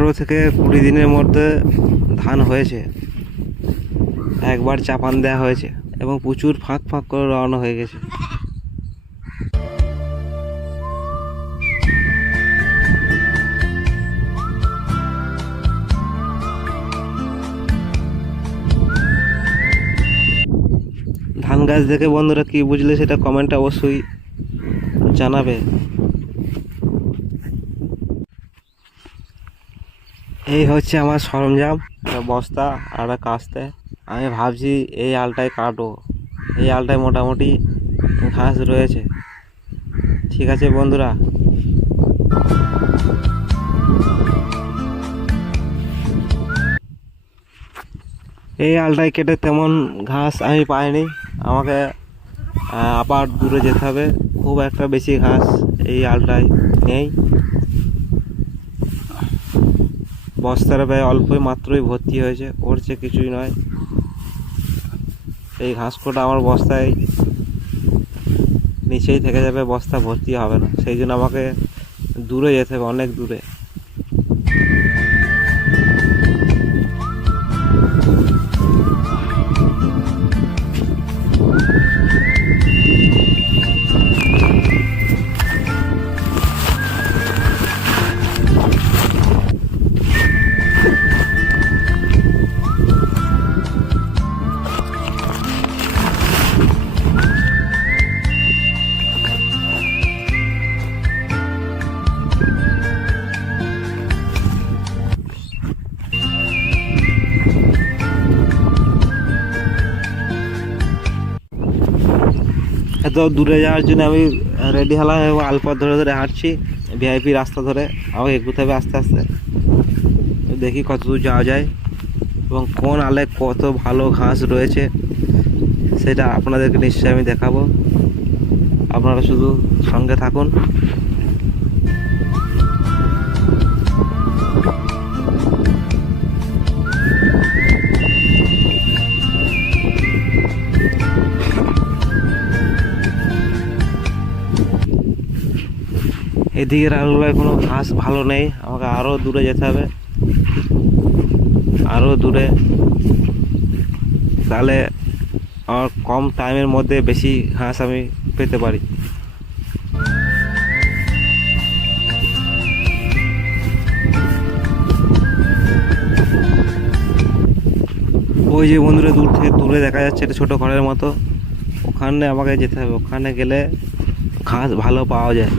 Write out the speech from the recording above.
18 থেকে 20 দিনের মধ্যে ধান হয়েছে। একবার চাপান দেওয়া হয়েছে এবং প্রচুর ফাঁক ফাঁক করে রওনা হয়ে গেছে। ধান গাছ দেখে বন্ধুরা কি বুঝলে সেটা কমেন্টে অবশ্যই জানাবে। এই হচ্ছে আমার সরঞ্জাম, বস্তা আর কাস্তে। আমি ভাবছি এই আলটায় কাটবো। এই আলটায় মোটামুটি ঘাস রয়েছে। ঠিক আছে বন্ধুরা, এই আলটায় কেটে তেমন ঘাস আমি পাইনি। আমাকে আবার দূরে যেতে হবে। খুব একটা বেশি ঘাস এই আলটায় নেই। বস্তার প্রায় অল্পই মাত্রই ভর্তি হয়েছে, ওর চেয়ে কিছুই নয়। এই ঘাস কোটা আমার বস্তায় নিচেই থেকে যাবে, বস্তা ভর্তি হবে না। সেই জন্য আমাকে দূরে যেতে হবে, অনেক দূরে। এত দূরে যাওয়ার জন্য আমি রেডি হলাম এবং আলপথ ধরে ধরে হাঁটছি, ভিআইপি রাস্তা ধরে। আমাকে এগোতে হবে আস্তে আস্তে। দেখি কত দূর যাওয়া যায় এবং কোন আলে কত ভালো ঘাস রয়েছে সেটা আপনাদেরকে নিশ্চয়ই আমি দেখাবো। আপনারা শুধু সঙ্গে থাকুন। এদিকের আলুগুলোয় কোনো ঘাস ভালো নেই, আমাকে আরও দূরে যেতে হবে, আরও দূরে। তাহলে আমার কম টাইমের মধ্যে বেশি ঘাস আমি পেতে পারি। ওই যে বন্ধুরা দূর থেকে দূরে দেখা যাচ্ছে একটা ছোট ঘরের মতো, ওখানে আমাকে যেতে হবে। ওখানে গেলে ঘাস ভালো পাওয়া যায়।